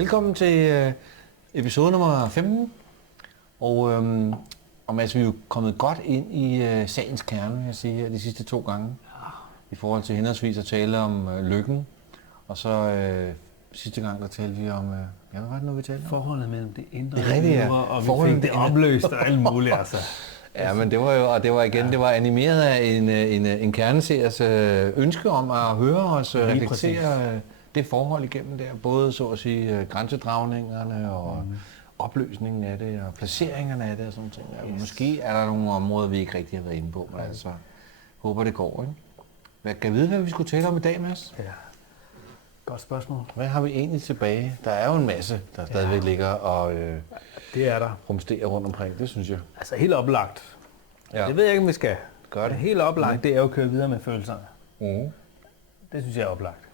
Velkommen til episode nummer 15. Og Mads, vi er jo kommet godt ind i sagens kerne, vil jeg sige, de sidste 2 gange. Ja. I forhold til henholdsvis at tale om lykken, og så sidste gang, der talte vi om, hvad var det nu, vi talte om? Forholdet mellem det indre og vi fik det opløst og alt muligt, altså. Ja, men det var jo, og det var igen, det var animeret af en kerneseries ønske om at høre os reflektere det forhold igennem der, både så at sige grænsedragningerne og opløsningen af det, og placeringerne af det og sådan ting. Yes. Måske er der nogle områder, vi ikke rigtig har været inde på, men altså, håber det går, ikke? Hvad kan vide, hvad vi skulle tale om i dag, Mads? Ja, godt spørgsmål. Hvad har vi egentlig tilbage? Der er jo en masse, der stadigvæk ligger og det er der. Rumsterer rundt omkring, det synes jeg. Altså helt oplagt. Ja. Det ved jeg ikke, om vi skal. Gør det. Helt oplagt, det er jo at køre videre med følelserne. Det synes jeg er oplagt.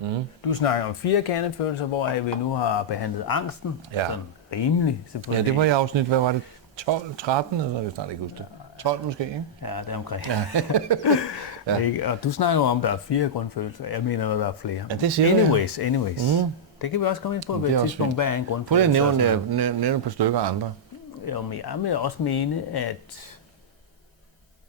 Du snakker om 4 kernefølelser, hvor vi nu har behandlet angsten. Ja. Sådan rimelig, selvfølgelig. Ja, det var i afsnit, hvad var det? 12, 13, eller jeg snart ikke huske det. 12 måske, ikke? Ja, det er omkring. Ja. Og du snakker jo om, at der er 4 grundfølelser. Jeg mener, at der er flere. Ja, det siger anyways. Det kan vi også komme ind på ved et tidspunkt. Hvad er en grundfølelse? Prøv lige at nævne et par stykker andre. Jo, men jeg vil også mene, at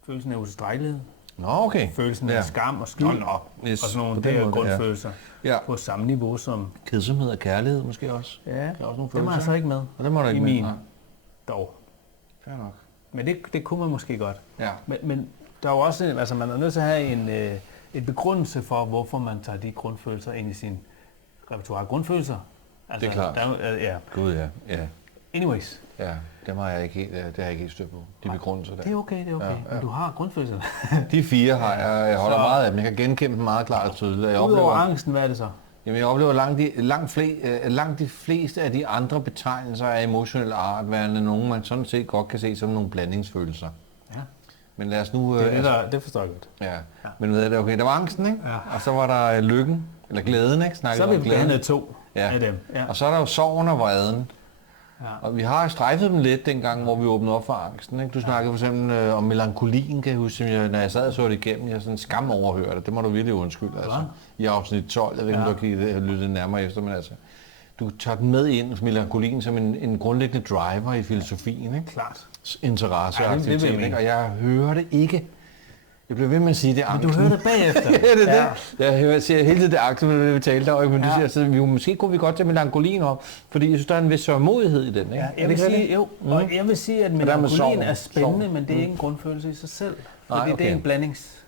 følelsen af utilstrækkelighed. Nå, okay. Følelsen af skam og skyld. Yes. Og sådan nogle der grundfølelser. Ja. På samme niveau som... Kedsomhed og kærlighed måske også. Ja, det er også nogle det må jeg så ikke med. Og det må du ikke i med. Min dog. Fair nok. Men det kunne man måske godt. Ja. Men der er jo også, altså man er nødt til at have en begrundelse for, hvorfor man tager de grundfølelser ind i sin repertoire. Grundfølelser. Altså, det er klart. Ja. Gud, ja. Anyways. Ja, det har jeg ikke helt styr på. De begrundelser der. Det er okay. Ja. Men du har grundfølelserne. De 4 har jeg holder meget af dem. Jeg kan genkende dem meget klart og tydeligt. Udover angsten, hvad er det så? Jamen, jeg oplever langt de fleste af de andre betegnelser af emotionel art, værende nogen, man sådan set godt kan se som nogle blandingsfølelser. Ja. Men lad os nu... det forstår jeg godt. Ja. Men ved det, okay, der var angsten, ikke? Ja. Og så var der lykken, eller glæden, ikke? Så har vi behandlet 2 af dem. Ja. Og så er der jo sorgen og vreden. Ja. Og vi har strejfet dem lidt dengang, hvor vi åbnede op for angsten. Ikke? Du snakkede for eksempel om melankolien, kan jeg huske, når jeg sad og så det igennem. Jeg sådan skam overhørte det. Det må du virkelig undskylde. Altså. I afsnit 12, jeg ved ikke, om du har lyttet nærmere efter, men altså, du tager den med ind, melankolien, som en grundlæggende driver i filosofien. Ikke? Klart. Interesse og aktivitet, ikke? Og jeg hører det ikke. Jeg bliver ved med at sige, det er angsten. Men du hører det bagefter. Jeg ser hele tiden det aktivt, vi talte om, men du siger, så måske kunne vi godt tage melankolien op, fordi jeg synes, der er en vis sørgmodighed i den. Ikke? Ja, jeg vil sige, at melankolien er spændende, men det er ikke en grundfølelse i sig selv. Fordi det er en blandings...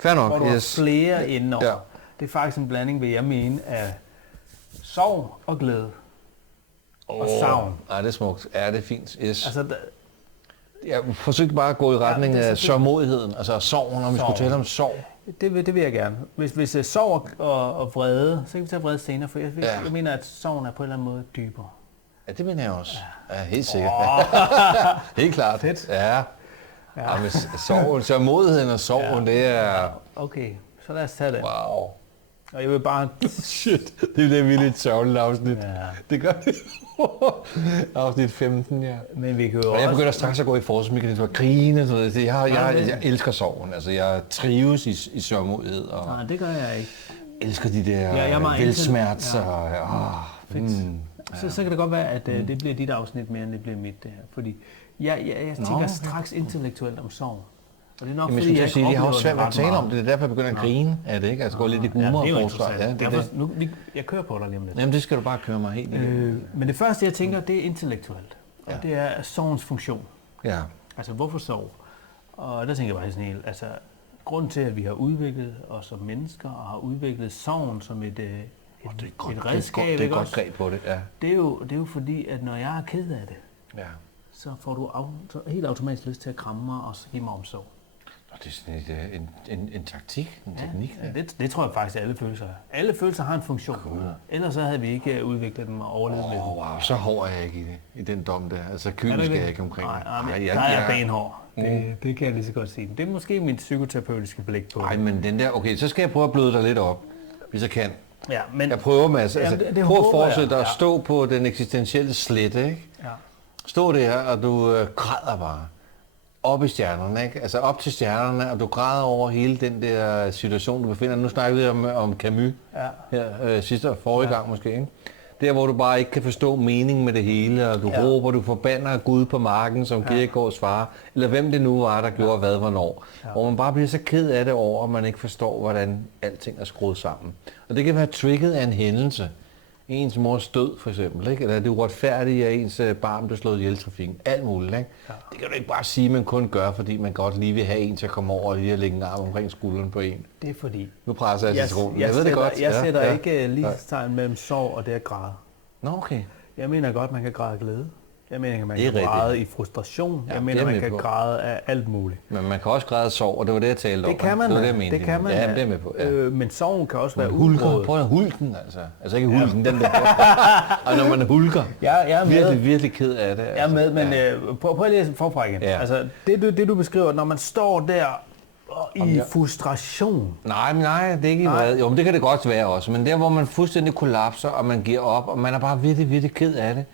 Fair nok, hvor du har flere indenover. Ja. Det er faktisk en blanding, vil jeg mene, af sorg og glæde. Og savn. Nej, det er smukt. Ja, det er fint. Yes. Altså, jeg forsøgte bare at gå i retning af sørgmodigheden, altså sorgen, om vi skulle tale om sorg. Det vil jeg gerne. Hvis sorg og vrede, så kan vi tage vrede senere, for jeg mener, at sorgen er på en eller anden måde dybere. Ja, det mener jeg også. Ja, helt sikkert. Helt klart. Fedt. Ja. Men sorgen, sørgmodigheden og sorgen, det er... Okay, så lad os tage det. Wow. Og jeg vil bare... Shit, det er virkelig et sørgeligt afsnit. Ja. Det gør det. Afsnit 15, ja. Men vi kan jo og jeg begynder straks at gå i forsvarsmekanismer og grine. Sådan noget. Jeg elsker sorgen. Altså, jeg trives i sørgmodighed. Og nej, det gør jeg ikke. Elsker de der velsmerter. Så kan det godt være, at det bliver dit afsnit mere, end det bliver mit. Det her. Fordi jeg tænker straks intellektuelt om sorg. Og det er nok, fordi jeg har også svært ved at tale om det. Det er derfor, jeg begynder at grine af det, ikke? Altså gå lidt i humor og forsvar. Jeg kører på dig lige om lidt. Jamen, det skal du bare køre mig helt igennem. Men det første, jeg tænker, det er intellektuelt. Og det er sorgens funktion. Ja. Altså, hvorfor sorg? Og der tænker jeg bare sådan helt, altså, grunden til, at vi har udviklet os som mennesker, og har udviklet sorgen som et redskab, det er godt greb på det, ja. Det er jo fordi, at når jeg er ked af det, så får du helt automatisk lyst til at kramme mig og give mig omsorg. Og det er sådan en taktik, en teknik. Ja. Det tror jeg faktisk, alle følelser har. Alle følelser har en funktion. Cool. Ellers så havde vi ikke udviklet dem og overlevet med dem. Wow, så hård er jeg ikke i den dom der. Altså kynisk er jeg ikke omkring. Nej, der er benhård. Det kan jeg lige så godt sige. Det er måske mit psykoterapeutiske blik på det. Nej, men den der, okay, så skal jeg prøve at bløde dig lidt op, hvis jeg kan. Ja, men... Jeg prøver, Mads. Altså, prøv at forestille dig at stå på den eksistentielle slette, ikke? Ja. Stå der, og du græder bare. Op i stjernerne, ikke? Altså op til stjernerne, og du græder over hele den der situation, du befinder dig. Nu snakker vi om Camus her sidste og forrige gang måske, ikke? Der, hvor du bare ikke kan forstå meningen med det hele, og du råber, du forbander Gud på marken, som Kierkegaards far, eller hvem det nu var, der gjorde hvad, hvornår. Hvor man bare bliver så ked af det over, at man ikke forstår, hvordan alting er skruet sammen. Og det kan være trigget af en hændelse. Ens mors død, for eksempel, ikke? Eller det uretfærdige, at ens barn blev slået ihjel i trafikken. Alt muligt, ikke? Ja. Det kan du ikke bare sige, at man kun gør, fordi man godt lige vil have en til at komme over og lige at lægge en arm omkring skulderen på en. Det er fordi... Nu presser jeg citronen. Jeg ved det godt. Jeg sætter ikke lighedstegn mellem sorg og det at græde. Nå, okay. Jeg mener godt, man kan græde glæde. Jeg mener, man kan græde i frustration. Jeg mener, man kan græde af alt muligt. Men man kan også græde sorg, og det var det, jeg talte om. Det kan man. Det kan man. Ja, det er med på. Ja. Men sorgen kan også være udbrud. Prøv at hulken, altså. Altså ikke hulken, den der. Og når man hulker. Jeg er med. Virkelig ked af det. Jeg er med, men prøv at læse forfra igen. Ja. Altså, det du beskriver, når man står der i frustration. Nej, det er ikke i vrede. Jo, men det kan det godt være også. Men der, hvor man fuldstændig kollapser, og man giver op, og man er bare virkelig ked af det.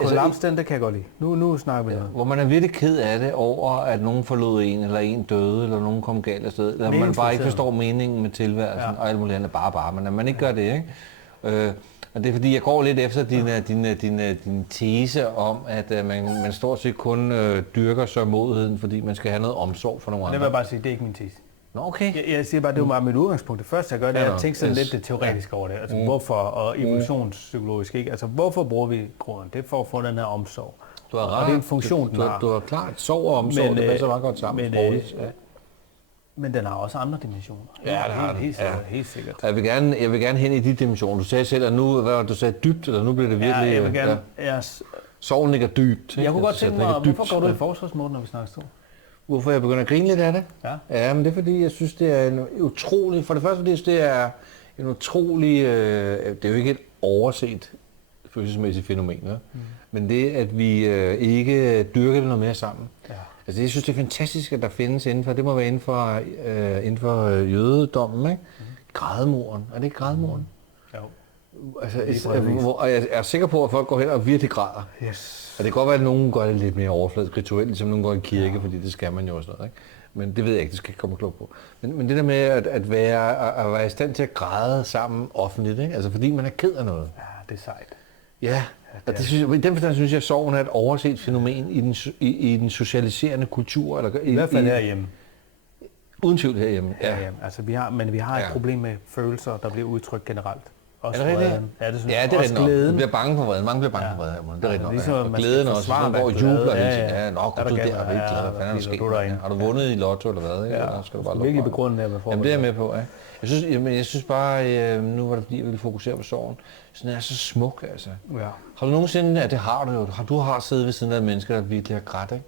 Kollaps, det kan jeg godt lide. Nu snakker vi hvor man er virkelig ked af det over, at nogen forlod en, eller en døde, eller nogen kom galt af sted, eller man bare ikke forstår meningen med tilværelsen, og alt muligt andet bare, men at man ikke gør det, ikke? Og det er fordi, jeg går lidt efter din tese om, at man stort set kun dyrker sørgmodigheden, fordi man skal have noget omsorg for nogle andre. Det vil jeg bare sige, det er ikke min tese. Nå, okay. Jeg siger bare, det var meget mit udgangspunkt. Det første, jeg gør, det er at tænke sådan lidt det teoretiske over det. Altså hvorfor, og evolutionspsykologisk, ikke? Altså hvorfor bruger vi grunden? Det er for at få den her omsorg. Du har ret. Og det er en funktion, du har klart. Sorg og omsorg, det passer meget godt sammen. Men den har også andre dimensioner. Ja, det har den. Helt sikkert. Jeg vil gerne hen i de dimensioner. Du sagde selv, at nu, du sagde dybt, eller nu bliver det virkelig... Ja, jeg vil gerne... Sorgen ligger dybt. Jeg kunne godt tænke mig, hvorfor går du i forsvarsmåden, når vi snakker så? Hvorfor jeg begynder at grine lidt af det? Ja, men det er fordi, jeg synes, det er en utrolig... For det første, fordi det er en utrolig... det er jo ikke et overset følelsesmæssigt fænomen, men det, at vi ikke dyrker det noget mere sammen. Ja. Altså, jeg synes, det er fantastisk, at der findes indenfor... Det må være inden for jødedommen, ikke? Grædemoren. Er det ikke grædemoren? Jo. Altså, og jeg er sikker på, at folk går hen og virkelig græder. Yes. Og det kan godt være, at nogen gør det lidt mere overfladisk rituelt, ligesom nogen går i kirke, fordi det skal man jo også noget, ikke? Men det ved jeg ikke, det skal jeg ikke komme klog på. Men det der med at være i stand til at græde sammen offentligt, ikke? Altså fordi man er ked af noget. Ja, det er sejt. Ja, og det synes jeg, i den forstand synes jeg, at sorgen er et overset fænomen i den socialiserende kultur. Eller I hvert fald herhjemme. Uden tvivl herhjemme, ja. Altså, vi har et problem med følelser, der bliver udtrykt generelt. Også er det rigtigt? Ja, det synes ja, det er rigtigt. Du bliver bange for vreden. Mange bliver bange for vreden. Det er rigtigt. Ligesom, og glæden også. Så går og jubler. Ja, nå, går du der? Hvad fanden er der sket? Har du vundet i lotto eller hvad? Ja, skal du bare virkelig begrunde det med forhold. Jamen, det er med på, ja. Jeg synes bare, nu var det fordi, jeg ville fokusere på sorgen. Sådan er så smuk, altså. Ja. Har du nogensinde, det har du jo, du har siddet ved siden af et menneske, der virkelig har grædt, ikke?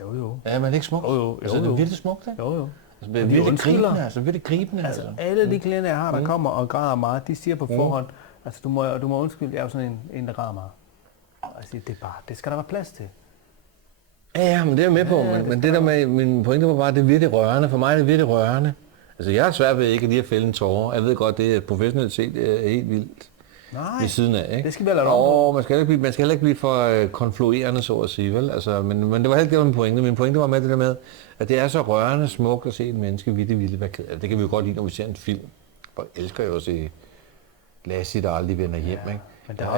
Jo. Ja, men det er ikke smukt? Jo. Altså, det er virkelig smukt, ikke? Jo. Altså, virkelig gribende. Altså, alle de klienter, jeg har, der kommer og græder meget, de siger på forhånd, altså du må undskylde, jeg er jo sådan en der græder meget. Og jeg siger, det skal der være plads til. Ja, men det er jeg med på, men det der med, min pointe var bare, det er virkelig rørende. For mig er det virkelig rørende. Altså, jeg er svært ved ikke lige at fælde en tårer. Jeg ved godt, det er professionelt set er helt vildt. Nej, ved siden af, ikke? Det skal vi have lavet om. Man skal heller ikke blive for konfluerende, så at sige, vel? Altså, men det var helt det, min pointe. Min pointe var med det der med, at det er så rørende smukt at se et menneske vildt være ked af. Det kan vi jo godt lide, når vi ser en film. Jeg elsker jo at se Lassie, der aldrig vender hjem, ikke?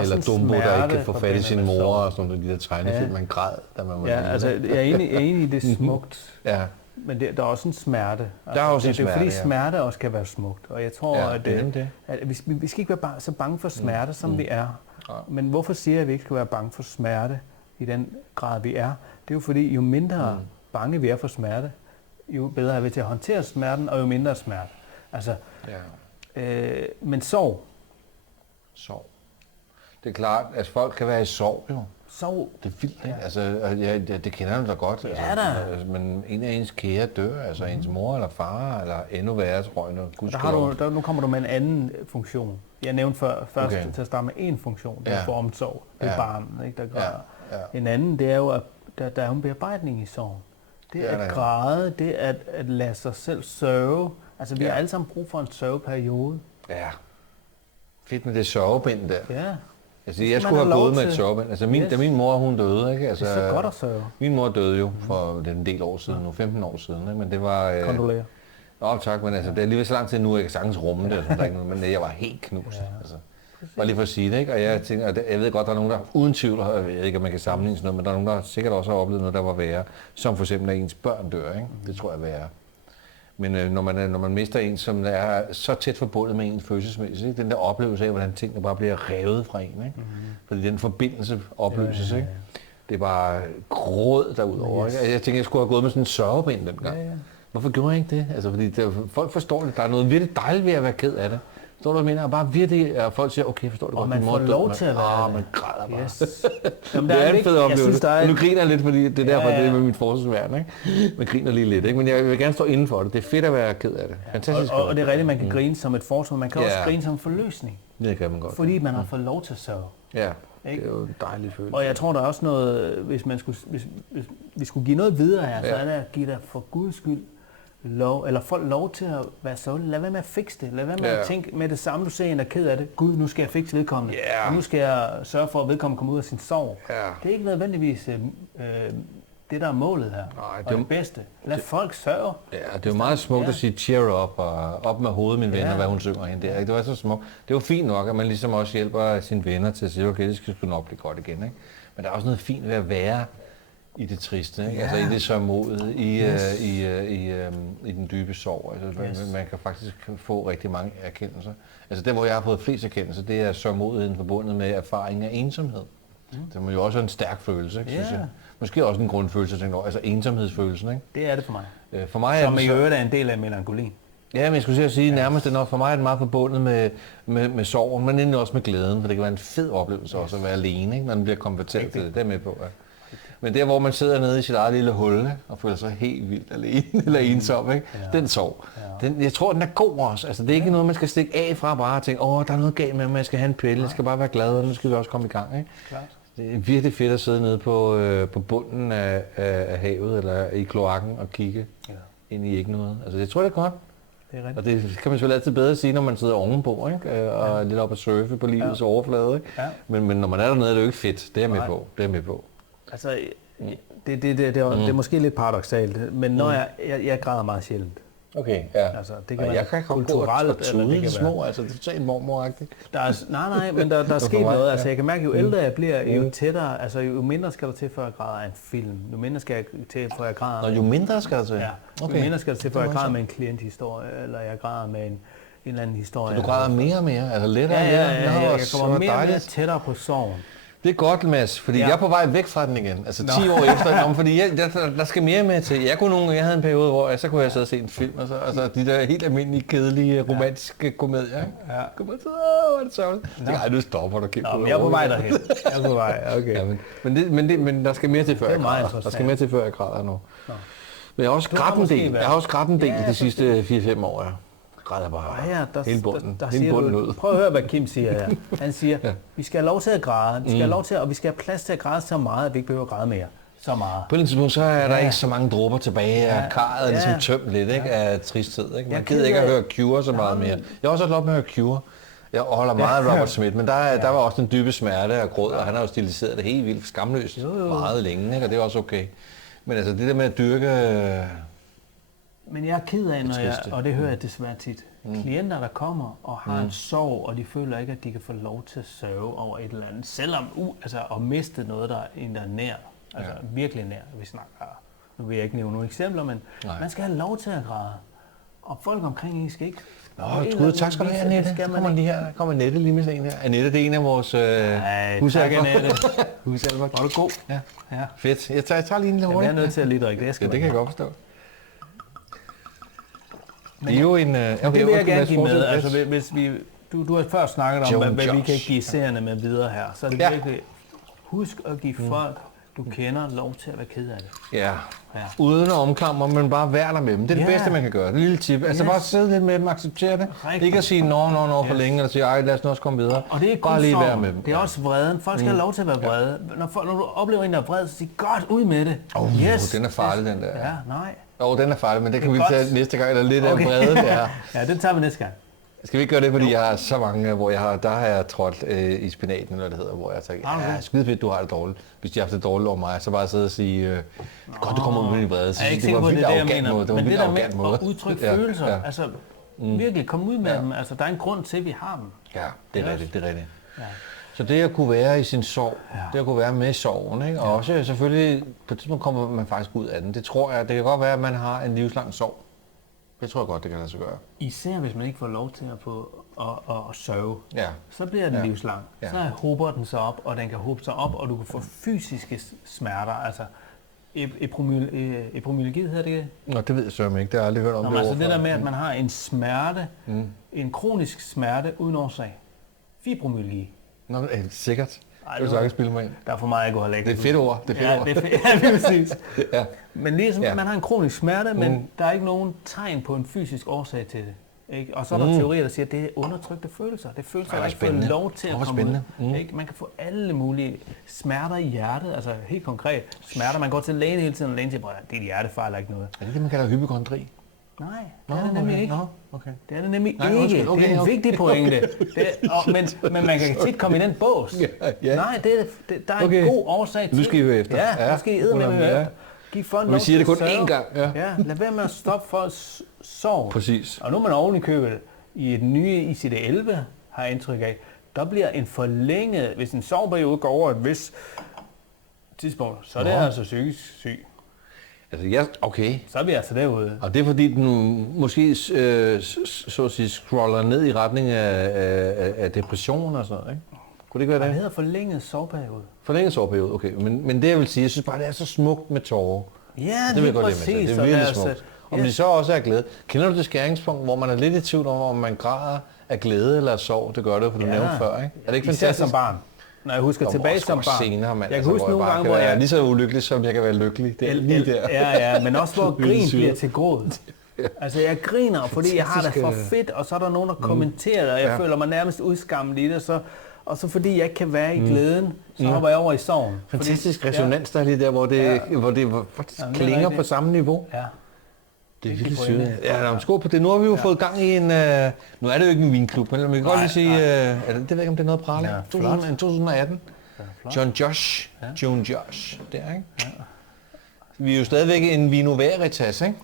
Eller Dumbo, der ikke kan få fat i sin mor, og sådan nogle de der tegnefilm, man græd, da man var lille. Altså, jeg er enig i det er smukt. Ja. Men der er også en smerte. Der er også en smerte, det er fordi smerte også kan være smukt. Og jeg tror, at vi skal ikke være så bange for smerte, som vi er. Ja. Men hvorfor siger jeg, at vi ikke skal være bange for smerte i den grad, vi er? Det er jo fordi, jo mindre bange vi er for smerte, jo bedre er vi til at håndtere smerten, og jo mindre smerte. Altså, men sorg. Det er klart, at folk kan være i sorg, jo. Sorg. Det er vildt, ikke? Altså, det kender man da godt. Ja, altså, men en af ens kære dør, altså ens mor eller far, eller endnu værre, tror jeg. Nu kommer du med en anden funktion. Jeg nævnte først til at starte med en funktion, det er for omsorg. Det er barnet, ikke, der græder. Ja. En anden, det er jo, at der er en bearbejdning i sorgen. Det er at græde, det er at lade sig selv sørge. Altså, vi har alle sammen brug for en sørgeperiode. Ja. Fedt med det sørgebind der. Ja. Altså, jeg skulle have gået med et sørgebind. Altså, da min mor, hun døde, ikke? Altså, det er så godt at sørge. Min mor døde jo for en del år siden, nu 15 år siden, ikke? Men det var... Kondolerer. Tak, men altså, det er alligevel så lang tid nu, jeg kan sagtens rumme det, og sådan, men jeg var helt knust. Ja. Altså. Bare lige for at sige det, ikke? Og jeg tænker, jeg ved godt, der er nogen, der uden tvivl, jeg ved ikke, om man kan sammenligne sådan noget, men der er nogen, der sikkert også har oplevet noget, der var værre. Som for eksempel, at ens børn dør, ikke? Det tror jeg er værre. Men når man mister en, som er så tæt forbundet med en følelsesmæssigt, ikke? Den der oplevelse af, hvordan tingene bare bliver revet fra en, ikke? Fordi den forbindelse opløses, ikke? Det er bare gråd derudover, ikke? Jeg tænker, jeg skulle have gået med sådan en sørgebind dengang. Hvorfor gjorde jeg ikke det? Altså, fordi folk forstår det. Der er noget virkelig dejligt ved at være ked af det. Står du og mener, bare virkelig, at folk siger, okay, forstår du godt, man får lov til at være det. Man græder bare. Yes. Jamen, det er en fed oplevelse. Nu griner jeg lidt, fordi det er derfor, det er med mit forsvarsværn, ikke? Man griner lige lidt, ikke? Men jeg vil gerne stå inden for det. Det er fedt at være ked af det. Fantastisk. Og det er rigtigt, man kan grine som et forsvar. Man kan også grine som en forløsning. Det kan man godt. Fordi man har fået lov til at sørge. Ja, det er jo en dejlig følelse. Og jeg tror, der er også noget, hvis vi skulle give noget videre her, så er det at give dig for Guds skyld folk lov til at være sørgelig. Lad være med at fikse det. Lad være med at tænke med det samme, du ser en er ked af det. Gud, nu skal jeg fikse vedkommende. Og nu skal jeg sørge for, at vedkommende kommer ud af sin sorg. Det er ikke nødvendigvis det, der er målet her. Nej, det bedste. Lad folk sørge. Ja, det er jo meget smukt at sige cheer up og op med hovedet, min venner, hvad hun synger hende der. Det var så smukt. Det er jo fint nok, at man ligesom også hjælper sine venner til at sige, okay, det skal sgu nok blive godt igen. Ikke? Men der er også noget fint ved at være i det triste, ikke? Altså i det sørgmodige, i den dybe sorg. Altså, man kan faktisk få rigtig mange erkendelser. Altså der, hvor jeg har fået flest erkendelser, det er sørgmodigheden forbundet med erfaringen af ensomhed. Det er jo også en stærk følelse, ikke, synes jeg. Måske også en grundfølelse, tænker jeg, altså ensomhedsfølelsen, ikke? Det er det for mig. For mig som i øvrigt er en del af melankolien. Ja, men jeg skulle sige, nærmest det nok for mig er det meget forbundet med sorgen, men endelig også med glæden, for det kan være en fed oplevelse også at være alene, ikke? Man bliver konverteret til det, det er med på. Ja. Men der, hvor man sidder nede i sit eget lille hul, ikke? Og føler sig helt vildt alene eller ensom, ikke? Den sorg. Jeg tror, den er god også. Altså, det er ikke noget, man skal stikke af fra bare og tænke, der er noget galt med mig, jeg skal have en pille, jeg skal bare være glad, og nu skal vi også komme i gang, ikke? Klart. Det er virkelig fedt at sidde nede på bunden af havet eller i kloakken og kigge ind i ikke noget. Altså, jeg tror, det er godt. Det er rigtigt. Og det kan man selvfølgelig altid bedre sige, når man sidder ovenpå, ikke? Og lidt op at surfe på livets overflade, ikke? Ja. Men når man er dernede, er det jo ikke fedt. Det er jeg med på. Det er jeg med på. Altså, det er måske lidt paradoksalt, men når jeg græder meget sjældent. Okay, ja. Altså, det kan jeg kan kulturelt eller det kan små, altså det er totalt mormoragtigt. Nej, men der er sket noget. Altså, jeg kan mærke, jo ældre jeg bliver, jo tættere, altså jo mindre skal der til, før jeg græder af en film. Jo mindre skal der til, før jeg græder. Jo mindre skal der til? Ja, okay. Jo mindre skal der til, før jeg græder med en klienthistorie, eller jeg græder med en eller anden historie. Så du græder mere og mere? Altså lettere og lettere? Ja, jeg kommer mere og mere tættere på sorgen. Det er godt, Mads, fordi jeg er på vej væk fra den igen. Altså 10 år efter. Fordi der skal mere med til. Jeg havde en periode, hvor så kunne jeg sidde og se en film, og så altså, de der helt almindelige, kedelige, romantiske komedier. Ja. Kom og så, hvor er det sørgeligt. Nej, nu stopper du. Men jeg er på vej derhen. Jeg er på vej, okay. Ja, men der skal mere til, før jeg græder. Der skal mere til, før jeg græder nu. Men jeg har også grædt en del de sidste 4-5 år, ja. Græder bare hele bunden ud. Prøv at høre, hvad Kim siger her. Han siger, vi skal have lov til at græde, vi skal have lov til, og vi skal have plads til at græde så meget, at vi ikke behøver at græde mere. Så meget. På et tidspunkt, så er der ikke så mange dråber tilbage, og karret er ligesom tømt lidt, ikke, af tristhed. Ikke? Man gider ikke at høre Cure så meget mere. Jeg har også haft lov med at høre Cure. Jeg holder meget af Robert Smith, men der var også den dybe smerte og gråd, og han har jo stiliseret det helt vildt skamløst meget længe, ikke? Og det er også okay. Men altså det der med at dyrke... Men jeg er ked af, og det hører jeg desværre tit, klienter, der kommer og har en sorg, og de føler ikke, at de kan få lov til at sørge over et eller andet, selvom at miste noget, der er nær, altså virkelig nær. Vi snakker, nu vil jeg ikke nævne nogle eksempler, men man skal have lov til at græde, og folk omkring I skal ikke. Gud, tak skal du have, Annette. Der kommer Annette lige med en her. Annette, det er en af vores husalver. Var du god? Ja. Fedt. Jeg tager lige en lille hurtigt. Jeg er nødt til at lige drikke det. Det kan jeg godt forstå. Det er jo en... det vil jeg gerne give med. Altså, hvis vi, du har før snakket om, hvad vi kan give seerne med videre her. Så er det virkelig... Husk at give folk, du kender, lov til at være ked af det. Ja. Uden at omklamre, men bare være der med dem. Det er det bedste, man kan gøre. Det er et lille tip. Altså bare sidde lidt med dem, acceptere det. Ikke at sige nå for længe, eller sige, ej, lad os nu også komme videre. Og det er bare lige være med dem. Det er også vreden. Folk skal have lov til at være vrede. Når du oplever en, der er vred, så sig godt ud med det. Den er farlig, den der. Ja, nej. Den er farlig, men det kan vi tage næste gang, eller lidt af vrede der. Ja, det tager vi næste gang. Skal vi ikke gøre det, fordi jeg har så mange, hvor der har jeg trådt i spinaten, eller det hedder, hvor jeg tænker, skide fedt, du har det dårligt. Hvis de har haft det dårligt over mig, så bare sidde og sige, godt, du kommer ud med din vrede. Jeg er ikke sikker på, det er det, jeg mener. Men det der med at udtrykke følelser, altså virkelig komme ud med dem, altså der er en grund til, at vi har dem. Ja, det er rigtigt. Ja. Så det at kunne være i sin sorg, det at kunne være med sorgen, ikke? Og også selvfølgelig, på et tidspunkt kommer man faktisk ud af den. Det tror jeg, det kan godt være, at man har en livslang sorg. Det tror jeg godt, det kan lade sig gøre. Især hvis man ikke får lov til at sørge, så bliver den livslang. Så hober den sig op, og den kan hobe sig op, og du kan få fysiske smerter, altså epromyalgi hedder det ikke? Nå, det ved jeg så ikke. Det har jeg aldrig hørt om. Nå, altså det der med, at man har en smerte, en kronisk smerte uden årsag. Fibromyalgi. Nå, sikkert. Det vil sagt spille mig ind. Der er for meget alkohol. Det er et fedt ord. Det er fedt ord. Det er præcis. Men ligesom man har en kronisk smerte, men der er ikke nogen tegn på en fysisk årsag til det. Ikke? Og så er der teorier, der siger, at det er undertrykte følelser. Det er følelser, der ikke får lov til at komme ud. Ikke? Man kan få alle mulige smerter i hjertet, altså helt konkret smerter. Man går til lægen hele tiden, og lægen siger, at dit hjerte ikke noget. Er det det, man kalder hypokondri? Nej, det er det nemlig ikke. Okay. Det er det nemlig ikke. Det er en vigtig pointe. Men man kan tit komme i den bås. Nej, der er en god årsag til. Nu skal I høre efter. Ja, nu skal I eddermame høre efter. Giv folk lov vi siger det kun én gang. Ja, lad være med at stoppe for sorg. Præcis. Og nu er man oven i købet i et nye ICD-11, har jeg indtryk af, der bliver en forlænget, hvis en sorgperiode går over et vis tidspunkt, så er det altså psykisk syg. Altså, okay. Så er vi altså derude. Og det er fordi, den måske så at sige, scroller ned i retning af depression og sådan noget, ikke? Kunne det ikke være det? Det hedder forlænget sorgperiode. Forlænget sorgperiode, okay. Men det jeg vil sige, jeg synes bare, det er så smukt med tårer. Ja, det er præcis. Det er virkelig smukt. Om det så også er glæde. Kender du det skæringspunkt, hvor man er lidt i tvivl om man græder af glæde eller af sorg? Det gør det, for du nævnte før, ikke? Er det ikke fantastisk? Især som barn. Når jeg husker tilbage som barn. Senere, man, jeg kan huske nogle gange, hvor jeg er lige så ulykkelig, som jeg kan være lykkelig. Det er lige der. Ja, men også hvor grin bliver til gråd. Altså jeg griner, fordi jeg har det for fedt, og så er der nogen, der kommenterer, og jeg føler mig nærmest udskammet i det, og så fordi jeg ikke kan være i glæden, så hopper jeg over i sorgen. Fantastisk resonans, der er lige der, hvor det klinger på samme niveau. Ja. Det er virkelig sygt. Ja, skål på det. Nu har vi jo fået gang i en... nu er det jo ikke en vinklub, men man kan godt lige sige... det ved jeg ikke, om det er noget prale. 2018. John Josh. Der, ikke? Ja. Vi er jo stadigvæk en Vino Veritas, ikke?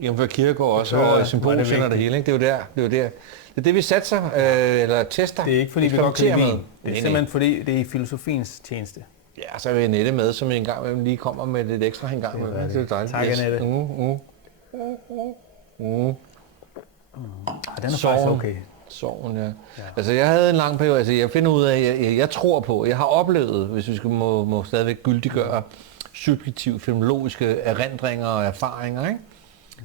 Jævnfør Kierkegaard også, og symbolien og det hele, ikke? Det er jo der. Det er det, vi satser, eller tester. Det er ikke, fordi vi godt kan lide vin. Det er simpelthen, fordi det er i filosofiens tjeneste. Ja, så er vi Annette med, som en gang lige kommer med lidt ekstra en gang. Det er dejligt. Tak, Annette. Den er faktisk okay. Sorgen, ja. Altså, jeg havde en lang periode, altså jeg finder ud af, jeg tror på, jeg har oplevet, hvis vi må stadigvæk gyldiggøre subjektive, filmologiske erindringer og erfaringer, ikke?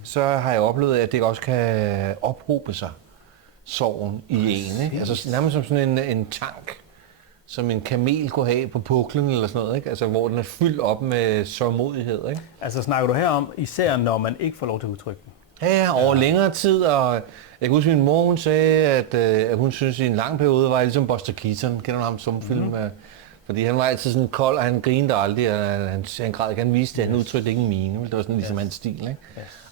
Så har jeg oplevet, at det også kan ophobe sig, sorgen i en, ikke? Altså nærmest som sådan en tank, som en kamel kunne have på puklen eller sådan noget, ikke? Altså hvor den er fyldt op med sørgmodighed, ikke? Altså snakker du her om, især når man ikke får lov til at udtrykke den? Ja, over længere tid, og jeg kan huske, min mor, hun sagde, at hun synes i en lang periode var jeg ligesom Buster Keaton, kender du ham som film? Fordi han var altid sådan kold, og han grinede aldrig, og han græd ikke, han viste det, han udtrykte ikke en mine, det var sådan ligesom hans stil,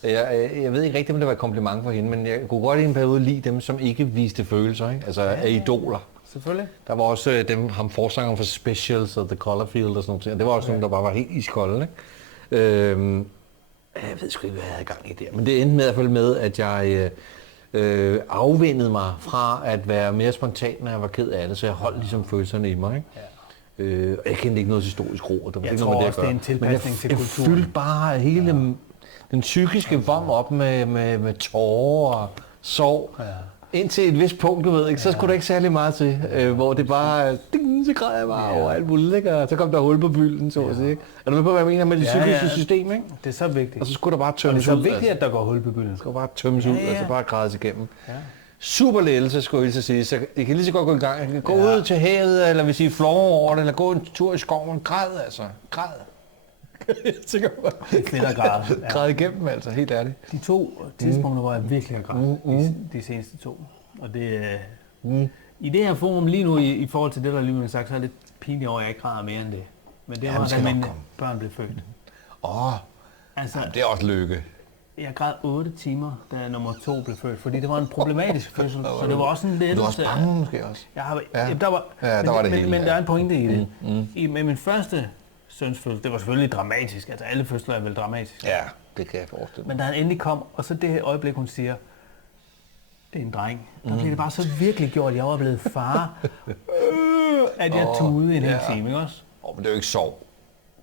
ikke? Jeg ved ikke rigtigt, om det var et kompliment for hende, men jeg kunne godt i en periode lide dem, som ikke viste følelser, ikke? Altså af idoler. Selvfølgelig. Der var også ham forsangeren for Specials og The Colorfield og sådan noget. Det var også nogen, der bare var helt iskolde, ikke? Jeg ved sgu ikke, hvad jeg havde gang i der, men det endte med at følge med, at jeg afvendede mig fra at være mere spontan, når jeg var ked af det, så jeg holdt ligesom følelserne i mig, ikke? Jeg kendte ikke noget historisk ro, jeg tror også, det er en tilpasning til kulturen. Jeg fyldte bare hele den psykiske vom op med tårer og sorg. Indtil et vist punkt, du ved, ikke? Så skulle der ikke særlig meget til, hvor det bare, så græd jeg bare over alt muligt, ikke? Og så kom der hul på bylden, så at sige, ikke? Er du med på, hvad jeg mener med det psykiske system, ikke? Det er så vigtigt. Og så skulle der bare tømmes ud. Og det er så vigtigt, at der går hul på bylden. Det skulle bare tømmes ud, og så bare grædes igennem. Super lettelse, skulle jeg sige. Så jeg kan lige så godt gå i gang. Jeg kan gå ud til havet, eller vil sige flove over det, eller gå en tur i skoven. Græd, altså. Græd. Jeg tænker bare. Det er græd. Græd igennem, altså. Helt ærligt. De 2 tidspunkter, hvor jeg virkelig har græd. De seneste 2. Og det i det her forum lige nu, i forhold til det, der lige blev sagt, så er det lidt pinligt over, at jeg ikke græder mere end det. Men det var, da mine børn blev født. Altså, det er også lykke. Jeg græd 8 timer, da nummer 2 blev født, fordi det var en problematisk fødsel, så det var også en lettelse. Du var også bange måske også? Der var det hele. Men der er en pointe i det. Med min første søns fødsel, det var selvfølgelig dramatisk, altså alle fødsler er vel dramatiske. Ja, det kan jeg forestille mig. Men da han endelig kom, og så det øjeblik, hun siger, det er en dreng. Der bliver det bare så virkelig gjort, jeg var blevet far, at jeg tudede en hel time, ikke også? Men det er jo ikke sov.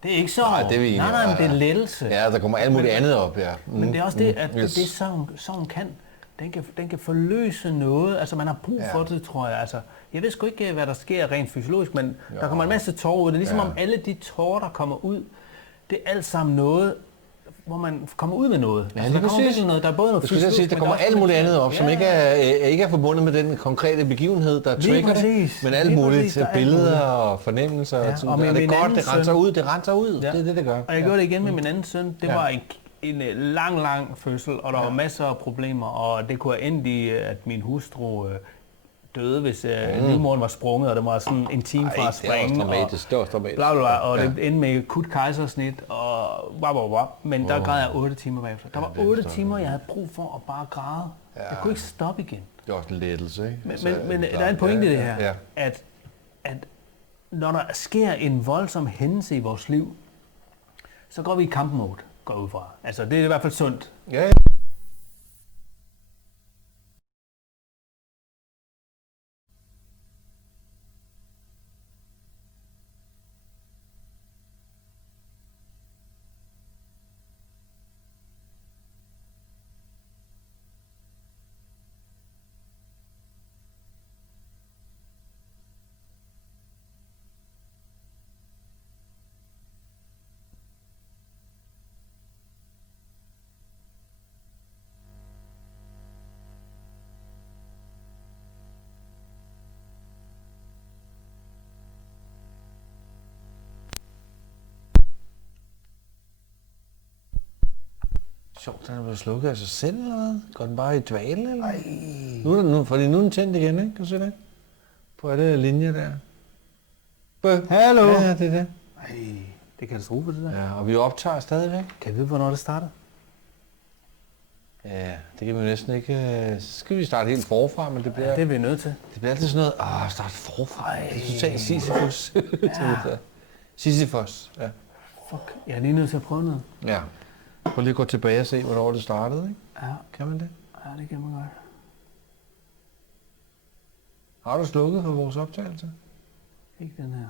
Det er ikke så. Nej, det er vi enige om. Nej, men det er lettelse. Ja, der kommer alt muligt andet op, ja. Men det er også det, at det sådan kan. Den kan forløse noget. Altså, man har brug for det, tror jeg. Altså, jeg ved sgu ikke, hvad der sker rent fysiologisk, men der kommer en masse tårer ud. Det er ligesom om alle de tårer, der kommer ud, det er alt sammen noget, hvor man kommer ud med noget. Ja, altså, der kommer noget, der er både noget fysiologisk, sige, der kommer alt muligt andet op, som ikke er forbundet med den konkrete begivenhed, der trigger det, men alt muligt billeder og fornemmelser. Ja, og det er godt, det renser ud. Ja. Det er det gør. Og jeg gjorde det igen med min anden søn. Det var en lang fødsel, og der var masser af problemer, og det kunne have endt i, at min hustru døde, hvis livmoderen var sprunget, og det var sådan en time fra at springe. Det var dramatisk. Og det endte med akut kejsersnit, og men der græd jeg 8 timer bagefter. Der var 8 timer, jeg havde brug for at bare græde. Jeg kunne ikke stoppe igen. Det var også en lettelse, ikke? Men der er en pointe i det her, at når der sker en voldsom hændelse i vores liv, så går vi i kampmode, går ud fra. Altså, det er i hvert fald sundt. Ja. Sjovt, den er blevet slukket af sig selv, eller hvad? Går den bare i dvale, eller? Nej. Fordi nu er den tændt igen, ikke? Kan du se det? På alle linjer der. Hallo? Ja, det er det. Ej, det er katastrofe, det der. Ja, og vi optager stadigvæk. Kan vi vide, hvornår det starter? Ja, det kan vi næsten ikke. Så skal vi starte helt forfra, men det bliver... Ja, det er vi nødt til. Det bliver altid sådan noget, starte forfra. Det er totalt Sisyfos. Sisyfos, ja. Fuck, jeg er lige nødt til at prøve noget. Ja. Prøv lige at gå tilbage og se, hvornår det startede, ikke? Ja. Kan man det? Ja, det kan man godt. Har du slukket for vores optagelse? Ikke den her.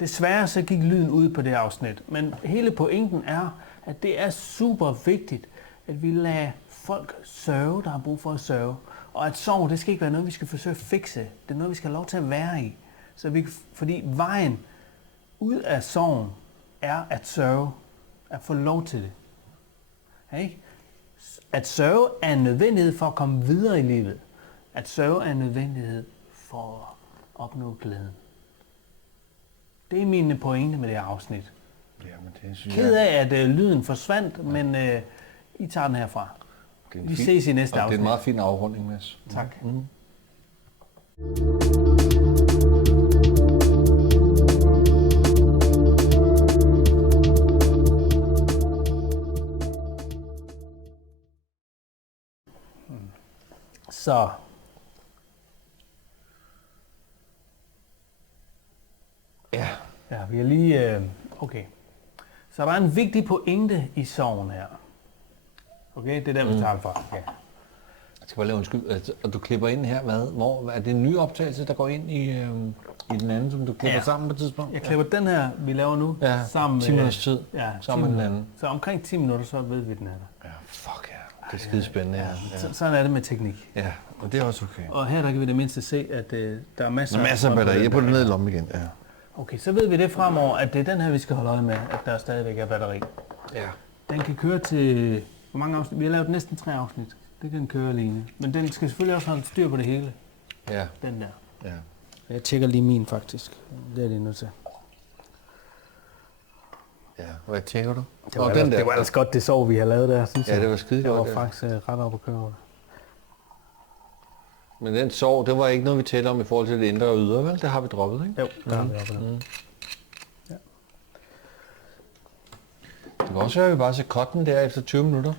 Desværre så gik lyden ud på det afsnit, men hele pointen er, at det er super vigtigt, at vi lader folk sørge, der har brug for at sørge. Og at sorg, det skal ikke være noget, vi skal forsøge at fikse. Det er noget, vi skal have lov til at være i. Fordi vejen ud af sorgen er at sørge, at få lov til det. Okay? At sørge er en nødvendighed for at komme videre i livet. At sørge er en nødvendighed for at opnå glæden. Det er mine pointe med det her afsnit. Jamen, det synes Ked af, at lyden forsvandt, men I tager den herfra. Vi ses i næste afsnit. Det er en meget fin afrunding, Mads. Tak. Så. Ja, vi er lige... Okay. Så der er en vigtig pointe i sorgen her. Okay, det er der, vi tager fra. Ja. Jeg skal bare lave undskyld. Og du klipper ind her, hvad? Hvor er det en ny optagelse, der går ind i den anden, som du klipper sammen på et tidspunkt? Jeg klipper den her, vi laver nu, sammen med... 10 minutters tid, sammen med den anden. Så omkring 10 minutter, så ved vi, den er der. Ja, fuck ja. Det er skidespændende her. Ja. Sådan er det med teknik. Ja, og det er også okay. Og her der kan vi det mindste se, at der er masser af batterier. På det ned i lommen igen, ja. Okay, så ved vi det fremover, at det er den her, vi skal holde øje med, at der stadigvæk er batteri. Ja. Den kan køre til... Hvor mange afsnit? Vi har lavet næsten 3 afsnit. Det kan den køre alene. Men den skal selvfølgelig også holde styr på det hele. Ja. Den der. Ja. Jeg tjekker lige min faktisk. Det er det nødt til. Ja, hvad tjekker du? Det var ellers godt, det sov, vi har lavet der, synes jeg. Ja, det var skide godt. Det var faktisk ret op at køre over det. Men den sov, det var ikke noget, vi talte om i forhold til det indre og ydre, vel? Det har vi droppet, ikke? Jo, det har vi droppet. Ja. Det kan også være, at vi bare ser cutten der efter 20 minutter.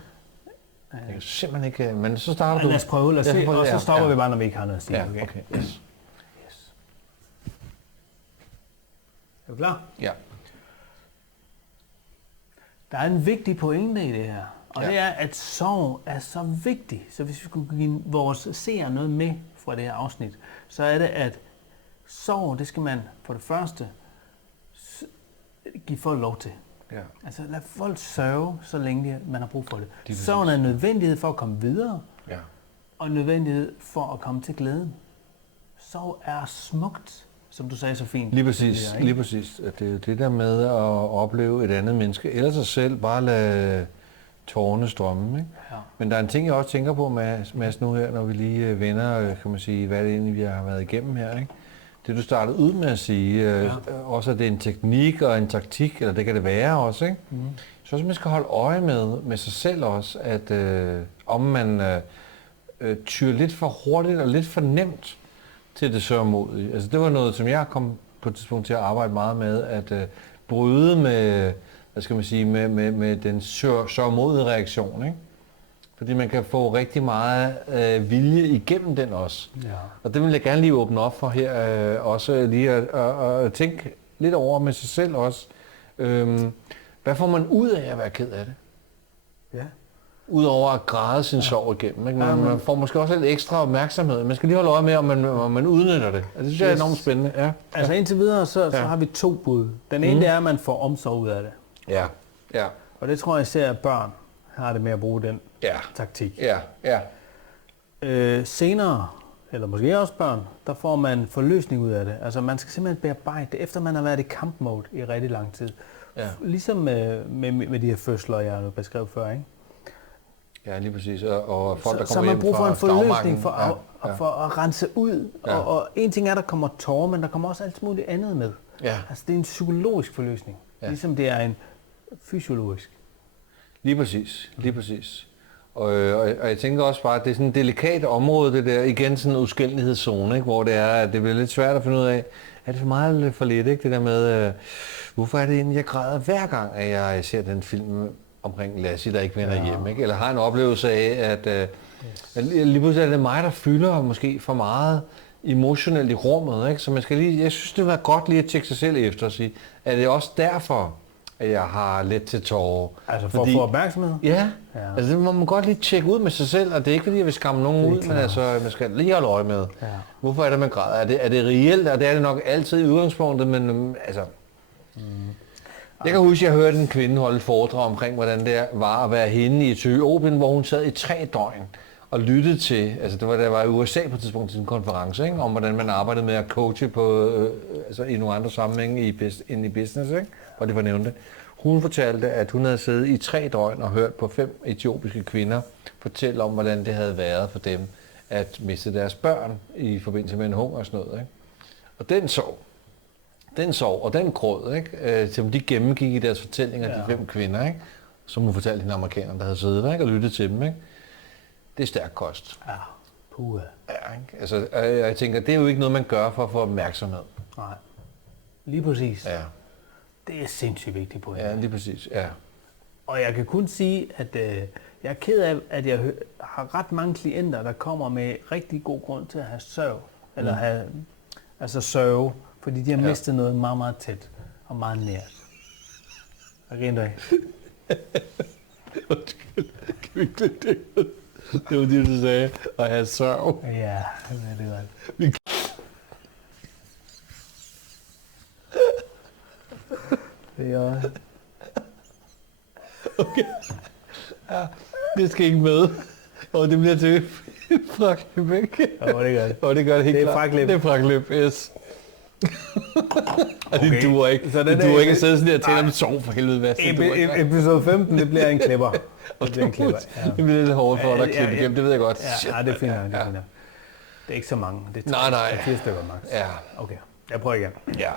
Det kan simpelthen ikke... Men så starter du... Lad os prøve, og så stopper vi bare, når vi ikke har noget at sige. Ja, okay. Yes. Er du klar? Ja. Der er en vigtig pointe i det her, Og det er, at sorg er så vigtig. Så hvis vi skulle give vores seere noget med fra det her afsnit, så er det, at sorg, det skal man for det første give folk lov til. Ja. Altså lad folk sørge, så længe man har brug for det. Sorgen er en nødvendighed for at komme videre, og en nødvendighed for at komme til glæden. Sorg er smukt, som du sagde så fint. Lige præcis. Lige præcis. Det er jo det der med at opleve et andet menneske, eller sig selv, bare lade tårerne strømme. Ikke? Ja. Men der er en ting, jeg også tænker på, Mads, nu her, når vi lige vender, kan man sige, hvad det egentlig vi har været igennem her. Ikke? Det du startede ud med at sige, også at det er en teknik og en taktik, eller det kan det være også, ikke? Mm. Så også man skal holde øje med sig selv også, at om man tyrer lidt for hurtigt og lidt for nemt til det sørgmodige. Altså det var noget, som jeg kom på et tidspunkt til at arbejde meget med, at bryde med, hvad skal man sige, med den sørgmodige reaktion, ikke? Fordi man kan få rigtig meget vilje igennem den også. Ja. Og det vil jeg gerne lige åbne op for her, også lige at tænke lidt over med sig selv også. Hvad får man ud af at være ked af det? Ja. Udover at græde sin sorg igennem. Ikke? Man får måske også lidt ekstra opmærksomhed. Man skal lige holde øje med, om man udnytter det. Altså, det synes jeg er enormt spændende. Ja. Altså indtil videre, så har vi 2 bud. Den ene er, at man får omsorg ud af det. Ja. Ja. Og det tror jeg især, at børn har det med at bruge den taktik. Ja. Ja. Senere, eller måske også børn, der får man forløsning ud af det. Altså man skal simpelthen bearbejde det, efter man har været i kampmode i rigtig lang tid. Ja. Ligesom med de her fødsler, jeg har beskrevet før, ikke? Ja, lige præcis. Og folk, der kommer så man bruger for en forløsning for at rense ud. Ja. Og en ting er, at der kommer tårer, men der kommer også alt muligt andet med. Ja. Altså det er en psykologisk forløsning, ligesom det er en fysiologisk. Lige præcis. Og jeg tænker også bare, at det er sådan et delikat område, det der, igen sådan en uskyldighedszone, ikke? Hvor det er, at det bliver lidt svært at finde ud af, er det for meget eller for lidt, ikke? Det der med, hvorfor er det egentlig, jeg græder hver gang, at jeg ser den film omkring Lassie, der ikke vender hjem, ikke? Eller har en oplevelse af, at lige pludselig er det mig, der fylder måske for meget emotionelt i rummet, ikke? Så man skal lige, jeg synes, det var godt lige at tjekke sig selv efter og sige, er det også derfor, at jeg har let til tårer? Altså for at få opmærksomhed? Ja, altså det må man godt lige tjekke ud med sig selv, og det er ikke fordi, jeg vil skamme nogen ud, men altså, man skal lige holde øje med, hvorfor er det, man græder? Er det reelt, og det er det nok altid i udgangspunktet, men altså... Jeg kan huske, at jeg hørte en kvinde holde et foredrag omkring, hvordan det var at være henne i Etiopien, hvor hun sad i 3 døgn og lyttede til, altså det var, der var i USA på et tidspunkt til en konference, ikke, om hvordan man arbejdede med at coache på, altså i nogle andre sammenhænge i business, ikke, hvor det var nævnt det. Hun fortalte, at hun havde siddet i 3 døgn og hørt på 5 etiopiske kvinder fortælle om, hvordan det havde været for dem at miste deres børn i forbindelse med en hungersnød, ikke. Og den sorg og den gråd, ikke, som de gennemgik i deres fortællinger, de 5 kvinder, ikke, som hun fortalte hende amerikanerne, der havde siddet der, ikke, og lyttet til dem, ikke. Det er stærk kost. Ja, puha. Ja, ikke? Altså, jeg tænker, det er jo ikke noget, man gør for at få opmærksomhed. Nej, lige præcis. Ja. Det er sindssygt vigtigt på ja, lige præcis, ja. Og jeg kan kun sige, at jeg er ked af, at jeg har ret mange klienter, der kommer med rigtig god grund til at have sørg, eller have, altså sørge, fordi de har mistet noget meget, meget tæt og meget nært. Hvad griner du af? Undskyld, kan vi ikke det? Det var det, du sagde, at have sørg. Ja, det er det. Det er også. Okay. Ja, det skal ikke med. Og det bliver til frakløb, ikke? Og det gør det. Og det gør det helt klart. Det er frakløb, yes. Og det duer ikke. Så det duer ikke at sidde sådan der og tale om sov for helvede. Hvad? Episode 15, det bliver en klipper. Det bliver en klipper. Ja. Det bliver lidt hårdt for dig at klippe igennem, det ved jeg godt. Ja, det er fint. Det er ikke så mange. Det er 4 stykker max. Ja. Okay, jeg prøver igen. Ja.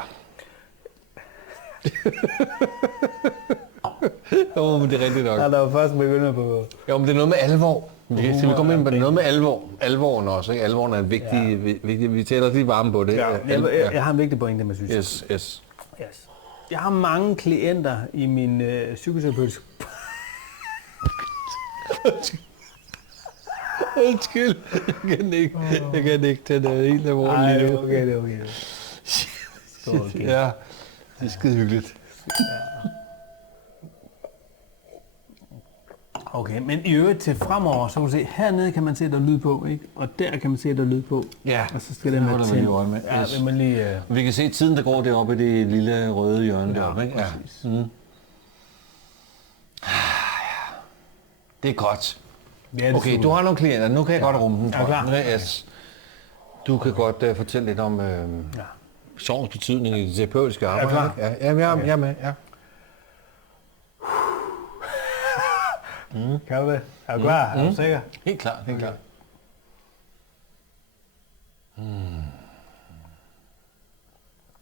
Jo, men det er rigtigt nok. Ja, der var først begyndt på... Jo, men det er noget med alvor. Vi kommer ind på noget med alvor. Alvoren også, ikke? Alvoren er vigtig. Vi tæller lige varme på det. Ja, jeg har en vigtig pointe med synes. Yes. Jeg har mange klienter i min psykoterapeutiske... Undskyld. Jeg kan ikke tage det helt alvorligt. Nej, okay, det er okay. Ja, det er skide hyggeligt. Okay, men i øvrigt til fremover, så kan du se, hernede kan man se, der er lyd på, ikke? Og der kan man se, der er lyd på. Ja, og så skal det være tændt. Ja, yes. Vi kan se tiden, der går deroppe i det lille røde hjørne deroppe, ikke? Ja, præcis. Det er godt. Ja, det okay, du har nogle klienter. Nu kan jeg godt rumme den. Ja, klar. Yes. Du kan godt fortælle lidt om sorgens betydning i det terapeutiske arbejde. Klar. Ja, jeg er med. Ja. Kan du det? Er du klar? Er du sikker? Helt klart, helt klart.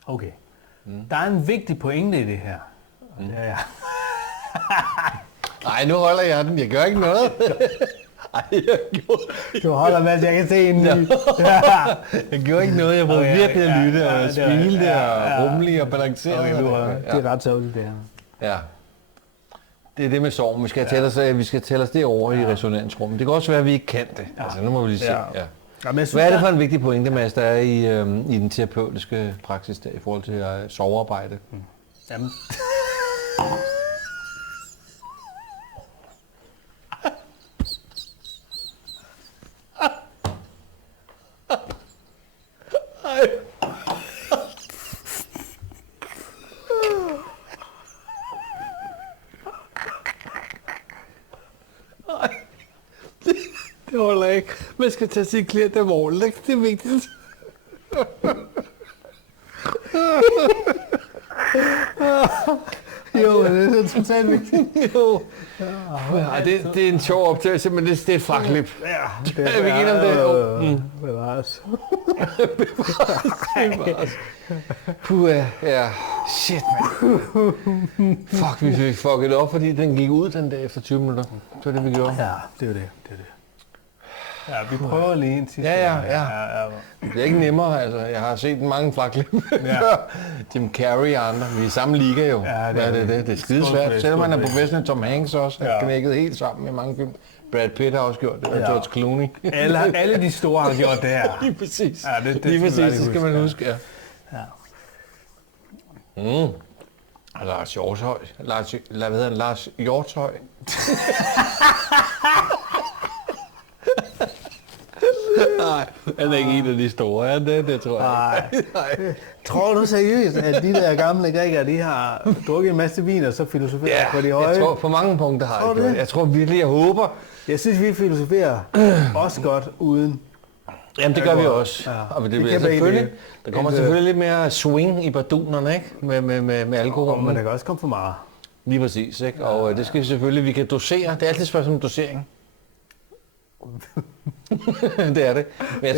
Okay. Der er en vigtig pointe i det her. Ja. Nej, nu holder jeg den. Jeg gør ikke noget. Du holder med, at jeg kan se en ny. Jeg gjorde ikke noget. Jeg prøvede virkelig at lytte og smile og rumlige og balancere. Okay, det er ret sørgeligt, det her. Ja. Det er det med sorgen. Vi skal tælle os det over i resonansrummet. Det kan også være, at vi ikke kan det. Altså, nu må vi lige se. Ja. Hvad er det for en vigtig pointe, Mads, der er i den terapeutiske praksis der, i forhold til sovearbejde? Jamen. Det holder ikke. Man skal tage sin klient alvorligt. Det er vigtigt. Jo, det er totalt vigtigt. Jo. Ja, det er en sjov optagelse, men det er et fraklip. Ja, det er vi enige om det? Bevares. Puh, ja. Shit, man. Fuck, vi fik fucket op, fordi den gik ud den der efter 20 minutter. Det var det, vi gjorde. Ja, det var det. Ja, vi prøver lige en sidste. Ja. Det er ikke nemmere, altså. Jeg har set mange fraklip. Ja. Jim Carrey og andre. Vi er i samme liga jo. Ja, det er skidesvært. Selvom man er professionel, Tom Hanks også. Han knækket helt sammen i mange film. Brad Pitt har også gjort det, og George Clooney. Alle de store har gjort det her. Lige præcis. Ja, lige præcis, det skal man huske. Ja. Lars Hjortshøj. Hvad hedder han? Lars Hjortshøj. Nej, han er ikke en af de store, er det tror jeg ikke. Nej. Tror du seriøst, at de der gamle grækere, de har drukket en masse vin, og så filosoferer på de høje? Jeg tror på mange punkter har jeg gjort. Jeg tror virkelig, jeg håber. Jeg synes, vi filosoferer også godt uden. Jamen, det gør vi også. Ja. Og det bliver selvfølgelig, der kommer selvfølgelig lidt mere swing i bardunerne, ikke? Med alkohol. Men der kan også komme for meget. Lige præcis, ikke? Og det skal vi selvfølgelig, vi kan dosere. Det er altid et spørgsmål om dosering. Det er det. Men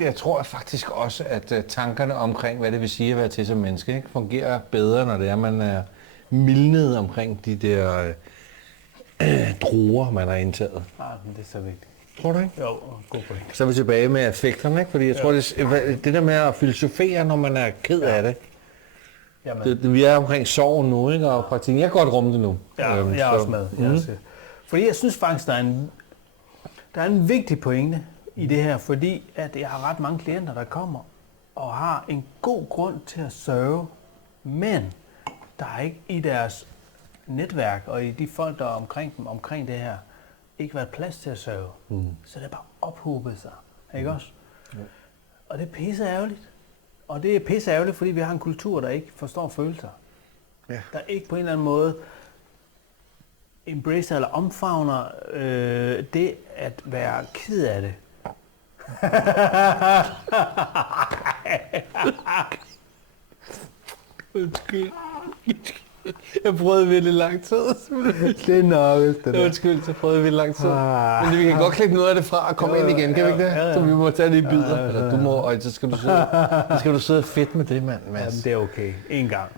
jeg tror faktisk også, at tankerne omkring, hvad det vil sige at være til som menneske, ikke, fungerer bedre, når det er, man er mildnet omkring de der druer, man har indtaget. Men det er så vigtigt. Tror du ikke? Jo, god point. Så er vi tilbage med affekterne, ikke? Fordi jeg tror, det der med at filosofere, når man er ked af det. Vi er omkring sorgen nu, ikke? Og praktikken. Jeg kan godt rumme det nu. Ja, jeg er også med. Fordi jeg synes faktisk, der er en vigtig pointe i det her, fordi at jeg har ret mange klienter, der kommer og har en god grund til at sørge, men der er ikke i deres netværk og i de folk, der er omkring dem, omkring det her, ikke været plads til at sørge. Så det er bare ophobet sig, ikke også? Ja. Og det er pisse ærgerligt. Og det er pisse ærgerligt, fordi vi har en kultur, der ikke forstår følelser. Ja. Der ikke på en eller anden måde embracer eller omfavner det at være ked af det. Undskyld. Jeg prøvede virkelig lang tid. Det er nok, det undskyld, jeg prøvede virkelig lang tid. Men vi kan godt klippe noget af det fra og komme ind igen, kan vi ikke det? Ja. Så vi må tage det i bidder. Eller du må, og så skal du sidde fedt med det, mand. Jamen, det er okay. En gang.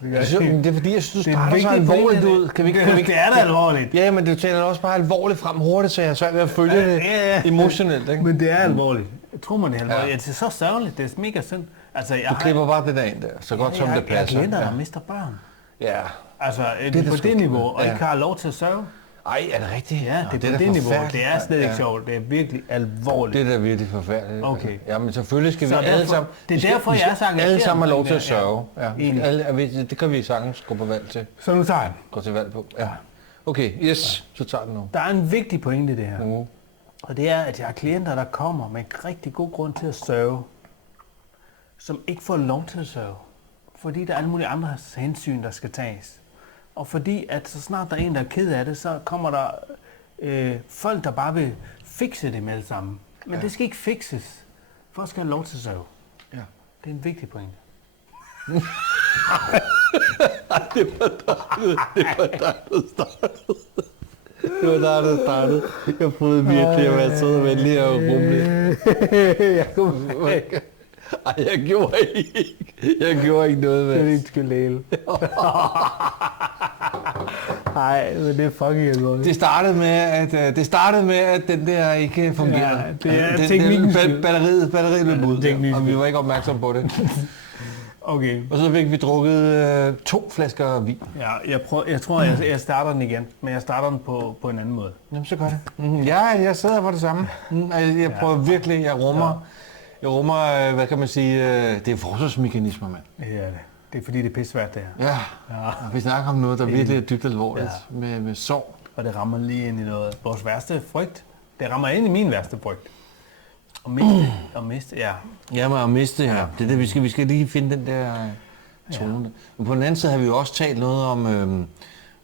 Det er fordi, jeg synes, du starter så alvorligt ud. Det er da alvorligt. Ja, men du taler også bare alvorligt frem hurtigt, så jeg er svært ved at følge det emotionelt. Ikke? Men det er alvorligt. Jeg tror man det er alvorligt. Ja. Det er så sørgeligt. Det er mega synd. Altså, du klipper bare det der ind der, så godt som det passer. Jeg klienter, der mister børn. Ja. Altså, det er på det niveau, og ikke har lov til at sørge. Ej, er det rigtigt? Ja, det er på det niveau. Det er slet ikke sjovt. Det er virkelig alvorligt. Det er da virkelig forfærdeligt. Okay. Ja, men selvfølgelig skal vi alle sammen... Det er derfor, jeg har sagt... Alle sammen har lov til at sørge. Ja. Det kan vi sagtens gå på valg til. Så nu tager jeg. Gå til valg på. Ja. Okay, yes, så tager den nu. Der er en vigtig pointe i det her. Og det er, at jeg har klienter, der kommer med en rigtig god grund til at sørge, som ikke får lov til at sørge. Fordi der er alle mulige andre hensyn, der skal tages. Og fordi, at så snart der er en, der er ked af det, så kommer der folk, der bare vil fikse det med det samme. Men det skal ikke fikses. Folk skal have lov til at sørge. Ja. Det er en vigtig pointe. Det var der, du startede. Jeg prøvede virkelig at være sød og venlig og rumlig. Ej, jeg gjorde ikke noget med. Det er ikke skyld. Nej, men det er fucking alvorligt. Det startede med, at den der ikke fungerede. Ja, det er teknikken. Batteriet blev ud, og vi var ikke opmærksomme på det. Okay. Og så fik vi drukket 2 flasker vin. Ja, jeg tror, jeg starter den igen, men jeg starter den på en anden måde. Jamen, så gør det. Ja, jeg sidder for det samme. Jeg prøver virkelig, jeg rummer, hvad kan man sige, det er forsvarsmekanismer, mand. Ja, det er fordi, det er pissvært, det her. Ja. Vi snakker om noget, der virkelig er dybt alvorligt med sorg. Og det rammer lige ind i noget. Vores værste frygt. Det rammer ind i min værste frygt. At miste, ja. Ja, men at miste, ja. Det er det, vi skal lige finde den der tone. Ja. Men på den anden side har vi jo også talt noget om,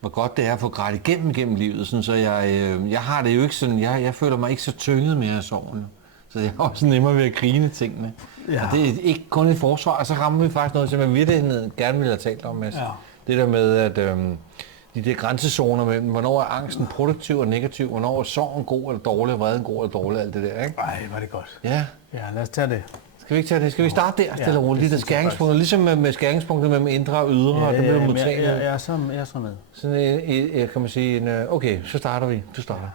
hvor godt det er at få grædt igennem livet. Sådan, så jeg har det jo ikke sådan, jeg føler mig ikke så tynget mere af sorgen. Så jeg har også nemmere ved at grine tingene. Ja. Og det er ikke kun et forsvar, og så rammer vi faktisk noget, som jeg virkelig gerne ville have talt om, Mads. Ja. Det der med, at de der grænsezoner mellem, hvornår er angsten produktiv og negativ, hvornår er sorgen god eller dårlig, vreden god eller dårlig, alt det der, ikke? Ej, var det godt. Ja. Ja, lad os tage det. Skal vi ikke tage det? Skal vi starte der, stille og roligt? De der skæringspunkter, ligesom med skæringspunktet mellem indre og ydre, og det bliver modtaget. Jeg er så med. Sådan kan man sige, okay, så starter vi. Du starter.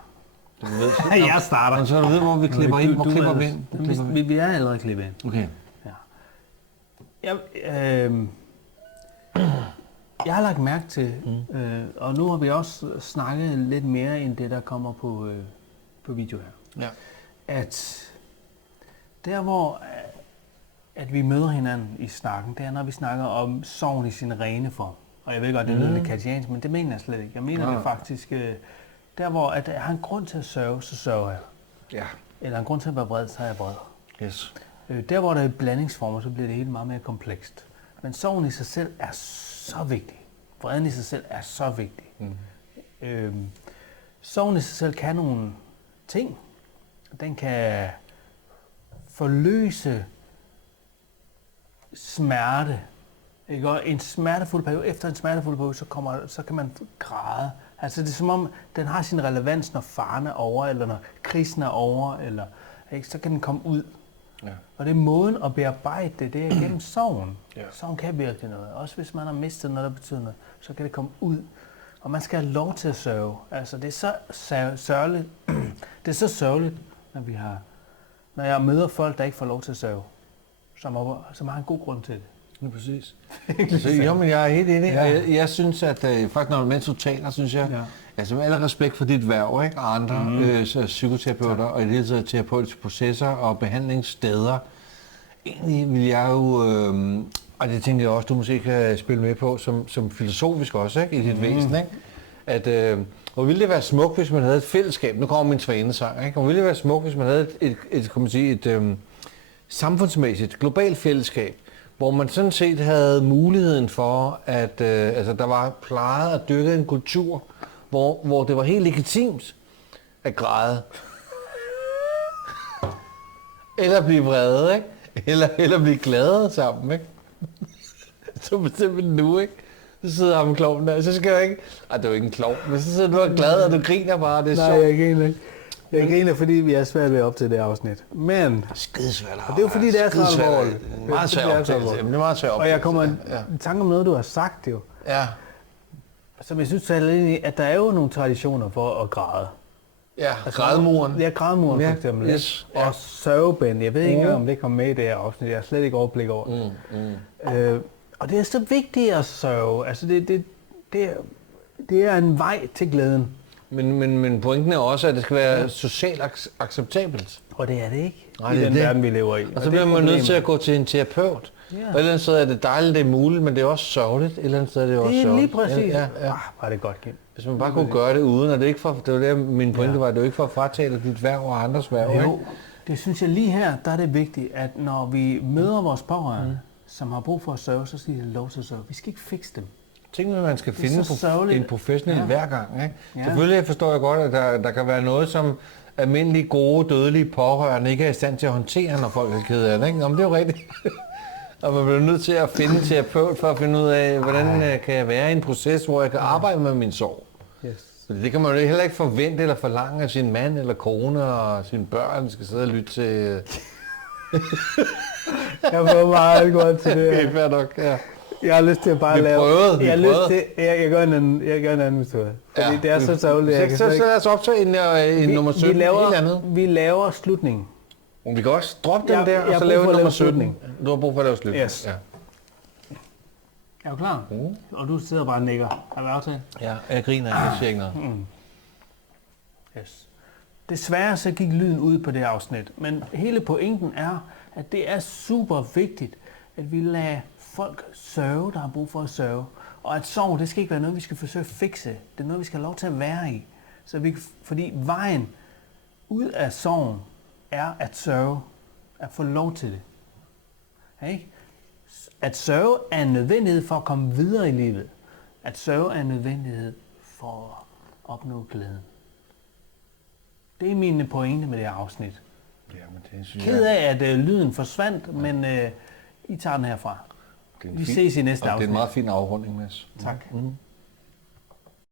Jeg starter. Så du ved, hvor vi klipper ind. Hvor klipper vi ind? Vi er allerede klippet ind. Okay. Ja. Jeg har lagt mærke til, og nu har vi også snakket lidt mere end det, der kommer på video her. Ja. At der, hvor at vi møder hinanden i snakken, det er, når vi snakker om sorgen i sin rene form. Og jeg ved godt, det er lidt kanadiansk, men det mener jeg slet ikke. Jeg mener det faktisk, der hvor at jeg har en grund til at sørge, så sørger jeg. Ja. Eller en grund til at være vred, så er jeg vred. Yes. Der, hvor der er blandingsformer, så bliver det hele meget mere komplekst. Men sorgen i sig selv er så vigtig. Vreden i sig selv er så vigtig. Sorgen i sig selv kan nogle ting. Den kan forløse smerte. Ikke? Og en smertefuld periode, efter en smertefuld periode, så kan man græde. Altså det er som om, den har sin relevans, når faren er over, eller når krisen er over, eller ikke? Så kan den komme ud. Ja. Og det er måden at bearbejde det er gennem sorgen. Ja. Sorgen kan virkelig noget. Også hvis man har mistet noget, der betyder noget, så kan det komme ud. Og man skal have lov til at sørge. Altså det er så sørgeligt. Det er så sørgeligt, når jeg møder folk, der ikke får lov til at sørge. Som har en god grund til det. Ja, præcis. Så, jo, men jeg er helt enig. Ja. Jeg synes, at faktisk når mens du taler, synes jeg, altså med al respekt for dit værv, ikke? Og andre psykoterapeuter, og i det hele taget terapeutiske processer og behandlingssteder, egentlig vil jeg jo, og det tænker jeg også, du måske kan spille med på, som filosofisk også, ikke? I dit væsen, ikke? At hvor ville det være smukt, hvis man havde et fællesskab, nu kommer min svanesang, ikke? Hvor ville det være smukt, hvis man havde et samfundsmæssigt, globalt fællesskab, hvor man sådan set havde muligheden for, at der var plejet at dyrke en kultur, hvor det var helt legitimt at græde. Eller blive vrede, ikke? Eller blive glade sammen, ikke? Så simpelthen nu, ikke? Så sidder ham klovnen der, så skal jeg ikke... Ej, det er jo ikke en klovn, men så sidder du og glad, og du griner bare, det er sjovt. Nej, jeg griner ikke. Jeg griner, fordi vi er svært ved at optage det afsnit. Men... Skidesvært. Og det er jo fordi, det er så alvorligt. Det er meget svært optagelse. Det er meget svært optagelse. Og jeg kommer i tanke om noget, du har sagt jo. Ja. Som jeg synes taler ind i, at der er jo nogle traditioner for at græde. Ja, altså, grædemuren. Ja, grædemuren for eksempel. Yes. Og sørgebænd. Jeg ved ikke om det kommer med i det her afsnit. Jeg har slet ikke overblik over. Og det er så vigtigt at sørge. Altså det er en vej til glæden. Men pointen er også, at det skal være socialt acceptabelt. Og det er det ikke. Nej, i den verden, vi lever i. Og så bliver man nødt til at gå til en terapeut, Ja. Og et eller andet sted er det dejligt, det er muligt, men det er også sørgeligt. Et eller andet sted er det også sørgeligt. Det er lige præcis. Ja. Var det godt, Kim. Hvis man bare kunne gøre det uden, og det er ikke for, det var det, min pointe var, det er jo ikke for at fratage dig dit værv og andres værv. Jo, ikke? det synes jeg lige her, der er det vigtigt, at når vi møder vores pårørende, som har brug for at sørge, så skal de have lov til at sørge. Vi skal ikke fikse dem. Tænk, at man skal finde en professionel hver gang. Ikke? Ja. Selvfølgelig forstår jeg godt, at der kan være noget, som almindelige, gode, dødelige pårørende ikke er i stand til at håndtere, når folk er kede af det. Ikke? Nå, men det er jo rigtigt. Og man bliver nødt til at finde en terapeut for at finde ud af, hvordan kan jeg være i en proces, hvor jeg kan arbejde med min sorg. Yes. Det kan man jo heller ikke forvente eller forlange af sin mand eller kone og sine børn skal sidde og lytte til. Jeg får meget godt til det. Okay, fair nok, ja. Jeg har lyst til at bare lave... Jeg gør en anden metode. Fordi det er så sørgeligt. Så lad os optage en nummer 17. Vi laver slutningen. Vi kan også droppe den der, og så lave nummer 17. Du har brug for at lave slutningen. Yes. Ja. Er du klar? Og du sidder bare og nikker. Har vi aftalt? Ja, jeg griner. Jeg siger ikke noget. Yes. Desværre så gik lyden ud på det afsnit. Men hele pointen er, at det er super vigtigt, at vi lader folk sørge, der har brug for at sørge. Og at sorg, det skal ikke være noget, vi skal forsøge at fikse. Det er noget, vi skal have lov til at være i. Fordi vejen ud af sorgen er at sørge, at få lov til det. Ikke? At sørge er en nødvendighed for at komme videre i livet. At sørge er en nødvendighed for at opnå glæden. Det er mine pointe med det her afsnit. Jamen, det synes Ked af, at lyden forsvandt, men I tager den herfra. Vi ses i næste afsnit. Det er en meget fin afrunding, Mads. Tak.